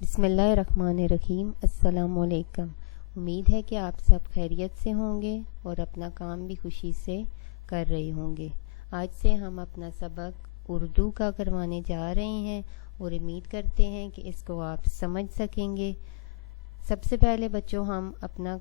بسم اللہ الرحمن الرحیم۔ السلام علیکم۔ امید ہے کہ آپ سب خیریت سے ہوں گے اور اپنا کام بھی خوشی سے کر رہے ہوں گے۔ آج سے ہم اپنا سبق اردو کا کروانے جا رہے ہیں اور امید کرتے ہیں کہ اس کو آپ سمجھ سکیں گے۔ سب سے پہلے بچوں ہم اپنا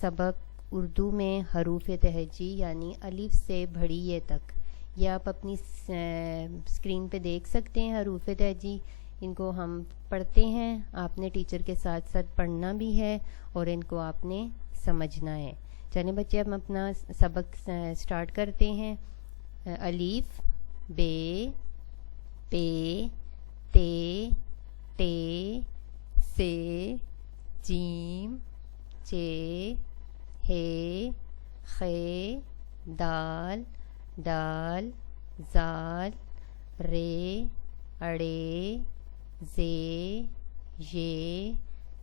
سبق اردو میں حروف تہجی یعنی الف سے بڑی یہ تک، یہ آپ اپنی اسکرین پہ دیکھ سکتے ہیں حروف تہجی۔ ان کو ہم پڑھتے ہیں، آپ نے ٹیچر کے ساتھ ساتھ پڑھنا بھی ہے اور ان کو آپ نے سمجھنا ہے۔ چلیں بچے ہم اپنا سبق سٹارٹ کرتے ہیں۔ الف، بے، پے، تے، ٹے، سے، جیم، چے، ہے، خے، دال، ڈال، زال، رے، اڑے، زے، یہ،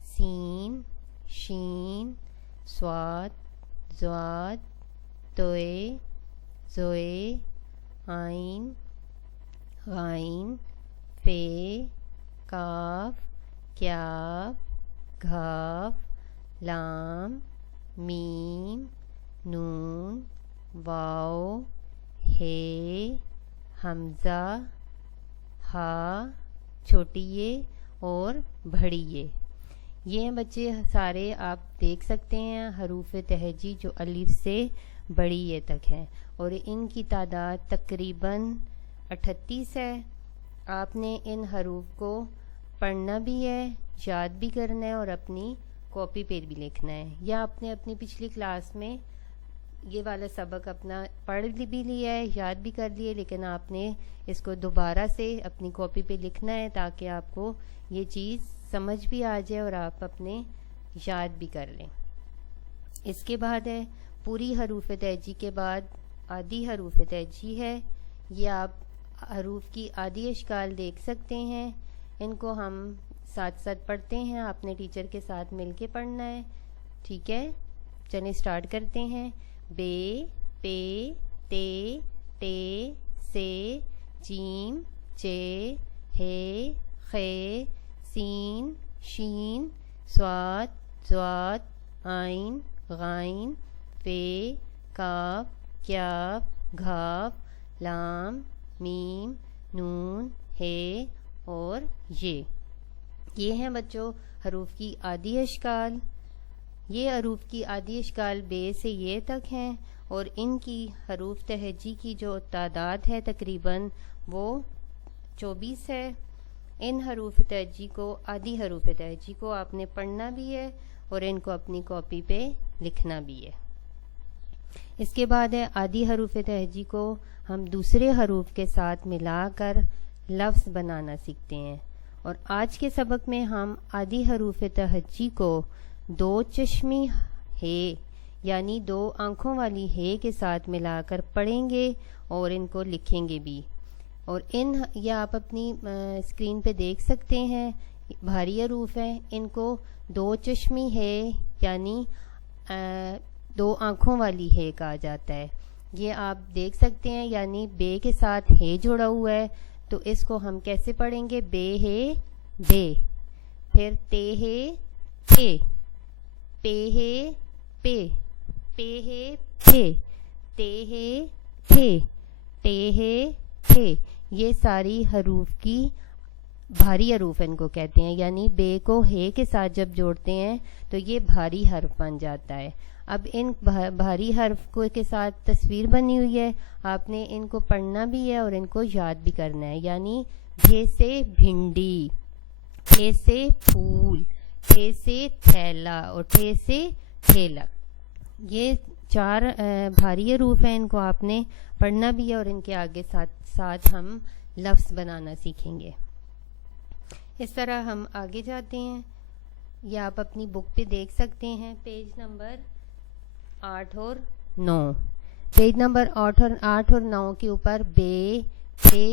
سین، شین، صاد، ضاد، توئے، زوئے، عین، غائن، فے، کاف، کیاف، گھاف، لام، میم، نون، واو، ہے، حمزہ، ہا، چھوٹی یہ اور بڑی یہ ہیں بچے سارے آپ دیکھ سکتے ہیں حروف تہجی جو الف سے بڑی یہ تک ہیں، اور ان کی تعداد تقریباً 38 ہے۔ آپ نے ان حروف کو پڑھنا بھی ہے، یاد بھی کرنا ہے اور اپنی کاپی پہ بھی لکھنا ہے، یا آپ نے اپنی پچھلی کلاس میں یہ والا سبق اپنا پڑھ بھی لیا ہے، یاد بھی کر لیے، لیکن آپ نے اس کو دوبارہ سے اپنی کاپی پہ لکھنا ہے تاکہ آپ کو یہ چیز سمجھ بھی آ جائے اور آپ اپنے یاد بھی کر لیں۔ اس کے بعد ہے پوری حروف تہجی کے بعد آدھی حروف تہجی ہے، یہ آپ حروف کی آدھی اشکال دیکھ سکتے ہیں۔ ان کو ہم ساتھ ساتھ پڑھتے ہیں، آپ نے ٹیچر کے ساتھ مل کے پڑھنا ہے، ٹھیک ہے؟ چلیں سٹارٹ کرتے ہیں۔ بے، پے، تے، ٹے، سے، جیم، چے، ہے، خے، سین، شین، صاد، ضاد، عین، غائن، فے، کاف، کیاف، گھاف، لام، میم، نون، ہے اور یہ ہیں بچوں حروف کی آدھی اشکال۔ یہ حروف کی آدھی اشکال بے سے یہ تک ہیں، اور ان کی حروف تہجی کی جو تعداد ہے تقریباً وہ 24 ہے۔ ان حروف تہجی کو آدھی حروف تہجی کو آپ نے پڑھنا بھی ہے اور ان کو اپنی کاپی پہ لکھنا بھی ہے۔ اس کے بعد ہے آدھی حروف تہجی کو ہم دوسرے حروف کے ساتھ ملا کر لفظ بنانا سیکھتے ہیں، اور آج کے سبق میں ہم آدھی حروف تہجی کو دو چشمی ہے یعنی دو آنکھوں والی ہے کے ساتھ ملا کر پڑھیں گے اور ان کو لکھیں گے بھی، اور یہ آپ اپنی اسکرین پہ دیکھ سکتے ہیں بھاری حروف ہیں، ان کو دو چشمی ہے یعنی دو آنکھوں والی ہے کہا جاتا ہے۔ یہ آپ دیکھ سکتے ہیں، یعنی بے کے ساتھ ہے جوڑا ہوا ہے، تو اس کو ہم کیسے پڑھیں گے؟ بے ہے بے، پھر تے ہے تے، پے ہے پے، پے ہے پھے، تے ہے تھے، ٹے ہے تھے۔ یہ ساری حروف کی بھاری حروف ان کو کہتے ہیں، یعنی بے کو ہے کے ساتھ جب جوڑتے ہیں تو یہ بھاری حرف بن جاتا ہے۔ اب ان بھاری حرف کے ساتھ تصویر بنی ہوئی ہے، آپ نے ان کو پڑھنا بھی ہے اور ان کو یاد بھی کرنا ہے، یعنی بھے سے بھنڈی، ٹھے سے پھول، ٹھے سے تھیلا اور ٹھے سے تھیلا۔ یہ 4 بھاری حروف ہیں، ان کو آپ نے پڑھنا بھی ہے اور ان کے آگے ساتھ ہم لفظ بنانا سیکھیں گے۔ اس طرح ہم آگے جاتے ہیں، یہ آپ اپنی بک پہ دیکھ سکتے ہیں پیج نمبر 8 اور 9۔ پیج نمبر 8 اور 9 کے اوپر بے، ٹھے،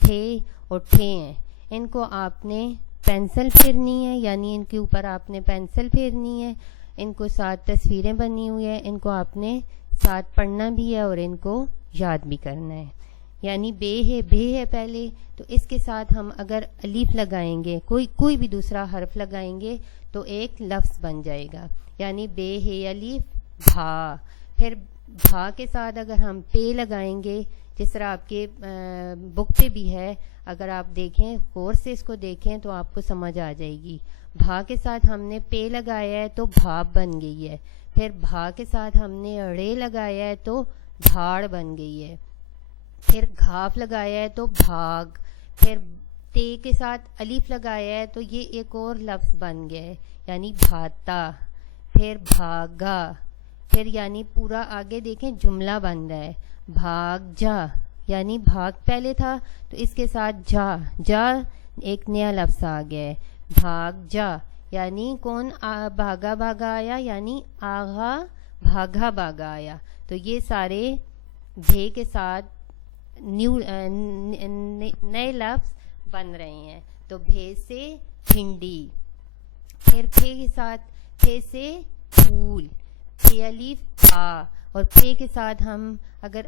تھے اور ٹھے ہیں، ان کو آپ نے پینسل پھیرنی ہے، یعنی ان کے اوپر آپ نے پینسل پھیرنی ہے، ان کو ساتھ تصویریں بنی ہوئی ہیں، ان کو آپ نے ساتھ پڑھنا بھی ہے اور ان کو یاد بھی کرنا ہے۔ یعنی بے ہے پہلے، تو اس کے ساتھ ہم اگر الف لگائیں گے، کوئی بھی دوسرا حرف لگائیں گے تو ایک لفظ بن جائے گا، یعنی بے ہے الف بھا. پھر بھا کے ساتھ اگر ہم پے لگائیں گے، جس طرح آپ کے بک پہ بھی ہے، اگر آپ دیکھیں غور سے اس کو دیکھیں تو آپ کو سمجھ آ جائے گی. بھا کے ساتھ ہم نے پے لگایا ہے تو بھاپ بن گئی ہے. پھر بھا کے ساتھ ہم نے ڑے لگایا ہے تو بھاڑ بن گئی ہے. پھر گھاف لگایا ہے تو بھاگ. پھر تے کے ساتھ الف لگایا ہے تو یہ ایک اور لفظ بن گیا ہے، یعنی بھاتا. پھر بھاگا. پھر یعنی پورا آگے دیکھیں جملہ بن رہا ہے. بھاگ جا، یعنی بھاگ پہلے تھا تو اس کے ساتھ جا ایک نیا لفظ آ گیا ہے. بھاگ جا یعنی کون بھاگا آیا، یعنی آغا بھاگا آیا. تو یہ سارے بھے کے ساتھ نئے لفظ بن رہے ہیں. تو بھے سے بھنڈی. پھر پھے کے ساتھ پھے سے پھول. پھے الف پھا. اور پھے کے ساتھ ہم اگر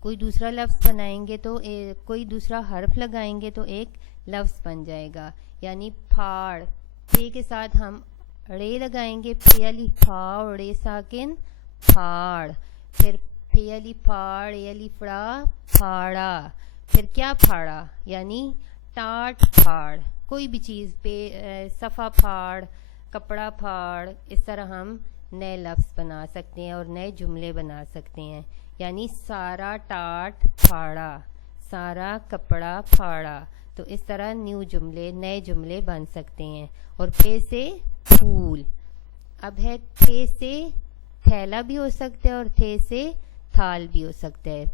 کوئی دوسرا لفظ بنائیں گے تو کوئی دوسرا حرف لگائیں گے تو ایک لفظ بن جائے گا، یعنی پھاڑ. پھے کے ساتھ ہم ڑے لگائیں گے، پھے الف پھا اور ڑے ساکن پھاڑ. پھر پھے الف پھا ڑے الف ڑا پھاڑا. پھر کیا پھاڑا، یعنی ٹاٹ پھاڑ. کوئی بھی چیز پہ صفحہ پھاڑ، کپڑا پھاڑ، اس طرح ہم نئے لفظ بنا سکتے ہیں اور نئے جملے بنا سکتے ہیں. یعنی سارا ٹاٹ پھاڑا، سارا کپڑا پھاڑا. تو اس طرح نئے جملے بن سکتے ہیں. اور پھے سے پھول. اب ہے تھے سے تھیلا بھی ہو سکتا ہے اور تھے سے تھال بھی ہو سکتا ہے.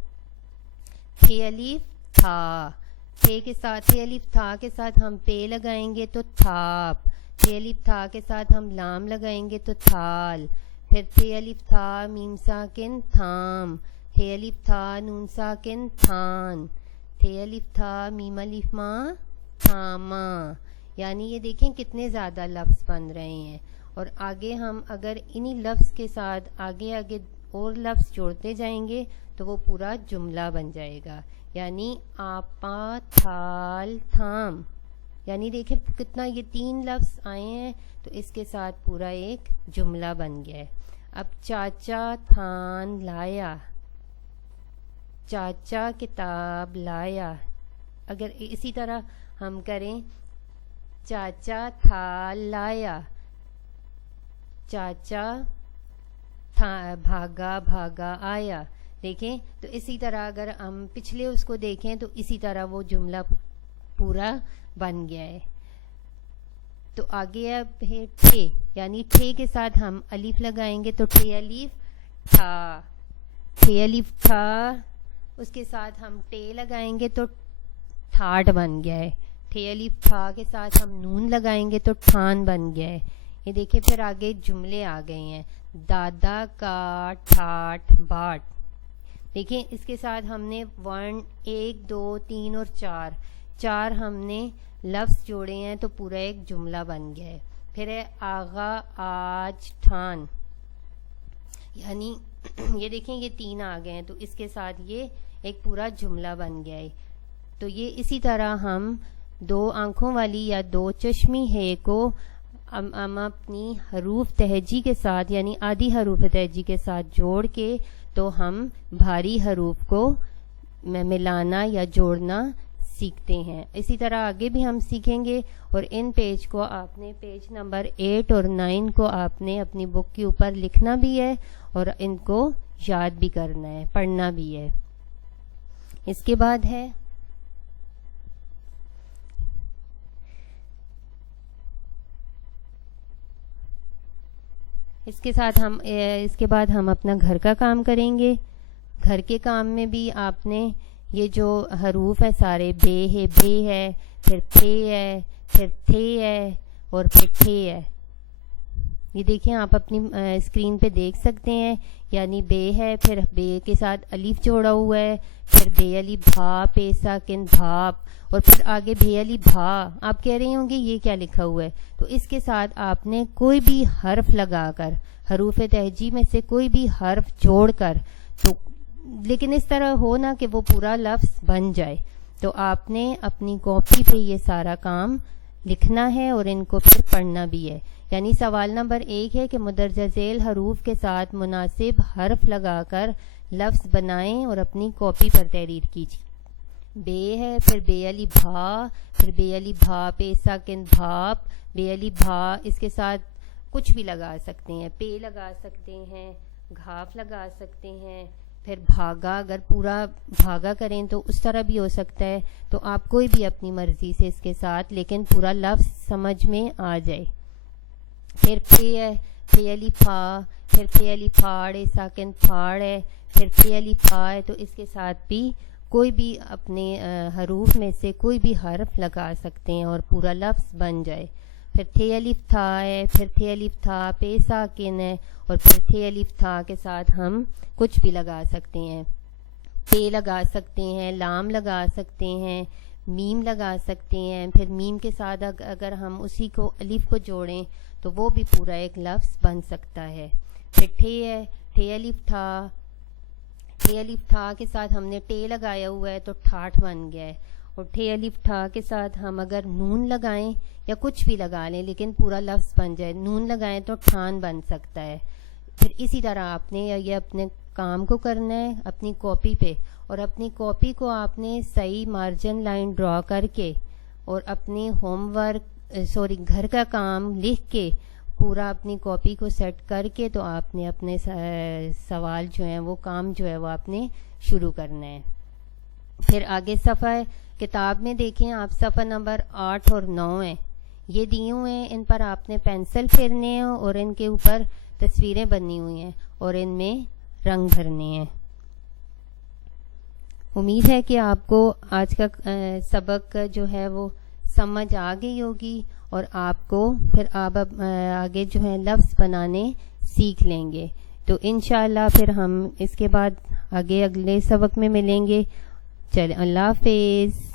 تھے الف تھا. تھے الف تھا کے ساتھ ہم پے لگائیں گے تو تھاپ. تھے الف تھا کے ساتھ ہم لام لگائیں گے تو تھال. پھر تھے الف تھا میم ساکن تھام. تھے الف تھا نون ساکن تھان. تھے الف تھا میم الف ماں تھاما. یعنی یہ دیکھیں کتنے زیادہ لفظ بن رہے ہیں. اور آگے ہم اگر انہی لفظ کے ساتھ آگے اور لفظ جوڑتے جائیں گے تو وہ پورا جملہ بن جائے گا. یعنی آپا تھال تھام. یعنی دیکھیں کتنا یہ 3 لفظ آئے ہیں تو اس کے ساتھ پورا ایک جملہ بن گیا ہے. اب چاچا تھان لایا. چاچا کتاب لایا. اگر اسی طرح ہم کریں چاچا تھال لایا، چاچا بھاگا آیا. دیکھیں تو اسی طرح اگر ہم پچھلے اس کو دیکھیں تو اسی طرح وہ جملہ پورا بن گیا ہے. تو آگے اب ہے ٹھے. یعنی ٹھے کے ساتھ ہم الف لگائیں گے تو ٹھے الف ٹھا. ٹھے الف ٹھا. اس کے ساتھ ہم ٹے لگائیں گے تو ٹھاٹ بن گیا ہے. ٹھے الف ٹھا کے ساتھ ہم نون لگائیں گے تو ٹھان بن گیا ہے. یہ دیکھیں پھر آگے جملے آ گئے ہیں. دادا کا ٹھاٹ باٹ. دیکھیں اس کے ساتھ ہم نے 1 2 3 اور 4 ہم نے لفظ جوڑے ہیں تو پورا ایک جملہ بن گیا ہے. پھر ہے آغا آج ٹھان. یعنی یہ دیکھیں یہ 3 آ گئے ہیں تو اس کے ساتھ یہ ایک پورا جملہ بن گیا ہے. تو یہ اسی طرح ہم 2 آنکھوں والی یا 2 چشمی ہے کو ہم اپنی حروف تہجی کے ساتھ یعنی آدھی حروف تہجی کے ساتھ جوڑ کے تو ہم بھاری حروف کو ملانا یا جوڑنا سیکھتے ہیں. اسی طرح آگے بھی ہم سیکھیں گے. اور ان پیج کو آپ نے پیج نمبر 8 اور 9 کو آپ نے اپنی بک کے اوپر لکھنا بھی ہے اور ان کو یاد بھی کرنا ہے، پڑھنا بھی ہے. اس کے بعد ہے اس کے بعد ہم اپنا گھر کا کام کریں گے. گھر کے کام میں بھی آپ نے یہ جو حروف ہے سارے بے ہے پھر پھے ہے پھر تھے ہے اور پھر ٹھے ہے. یہ دیکھیں آپ اپنی اسکرین پہ دیکھ سکتے ہیں. یعنی بے ہے پھر بے کے ساتھ الف جوڑا ہوا ہے پھر بے الف بھا پے ساکن بھاپ اور پھر آگے بے الف بھا. آپ کہہ رہے ہوں گے یہ کیا لکھا ہوا ہے. تو اس کے ساتھ آپ نے کوئی بھی حرف لگا کر حروف تہجی میں سے کوئی بھی حرف جوڑ کر تو لیکن اس طرح ہو نا کہ وہ پورا لفظ بن جائے. تو آپ نے اپنی کاپی پہ یہ سارا کام لکھنا ہے اور ان کو پھر پڑھنا بھی ہے. یعنی سوال نمبر 1 ہے کہ مندرجہ ذیل حروف کے ساتھ مناسب حرف لگا کر لفظ بنائیں اور اپنی کاپی پر تحریر کیجیے. بے ہے، پھر بے علی بھا، پھر بے علی بھا پہ ساکن بھاپ، بے علی بھا اس کے ساتھ کچھ بھی لگا سکتے ہیں، پے لگا سکتے ہیں، گھاف لگا سکتے ہیں. پھر بھاگا، اگر پورا بھاگا کریں تو اس طرح بھی ہو سکتا ہے. تو آپ کوئی بھی اپنی مرضی سے اس کے ساتھ، لیکن پورا لفظ سمجھ میں آ جائے. پھر پے ہے، پے علی پھا، پھر پے علی پھاڑ ساکن پھاڑ ہے، پھر پے علی پھا ہے تو اس کے ساتھ بھی کوئی بھی اپنے حروف میں سے کوئی بھی حرف لگا سکتے ہیں اور پورا لفظ بن جائے. پھر تھے الف تھا ہے، پھر تھے الف تھا پے ساکن ہے، اور پھر تھے الف تھا کے ساتھ ہم کچھ بھی لگا سکتے ہیں. پے لگا سکتے ہیں، لام لگا سکتے ہیں، میم لگا سکتے ہیں. پھر میم کے ساتھ اگر ہم اسی کو الف کو جوڑیں تو وہ بھی پورا ایک لفظ بن سکتا ہے. پھر ٹھے ہے، ٹھے الف تھا، ٹھے الف تھا کے ساتھ ہم نے ٹے لگایا ہوا ہے تو ٹھاٹھ بن گیا ہے. اور ٹھے الف تھا کے ساتھ ہم اگر نون لگائیں یا کچھ بھی لگا لیں لیکن پورا لفظ بن جائے، نون لگائیں تو ٹھان بن سکتا ہے. پھر اسی طرح آپ نے یہ اپنے کام کو کرنا ہے اپنی کاپی پہ، اور اپنی کاپی کو آپ نے صحیح مارجن لائن ڈرا کر کے اور اپنی ہوم ورک گھر کا کام لکھ کے پورا اپنی کاپی کو سیٹ کر کے تو آپ نے اپنے سوال جو ہیں وہ کام جو ہے وہ آپ نے شروع کرنا ہے. پھر آگے صفحہ کتاب میں دیکھیں آپ، صفحہ نمبر 8 اور 9 ہیں، یہ دیے ہوئے ہیں. ان پر آپ نے پینسل پھیرنے ہیں اور ان کے اوپر تصویریں بنی ہوئی ہیں اور ان میں رنگ بھرنے ہیں. امید ہے کہ آپ کو آج کا سبق جو ہے وہ سمجھ آ گئی ہوگی اور آپ کو پھر آپ آگے جو ہے لفظ بنانے سیکھ لیں گے. تو انشاءاللہ پھر ہم اس کے بعد آگے اگلے سبق میں ملیں گے. چلیں، اللہ حافظ.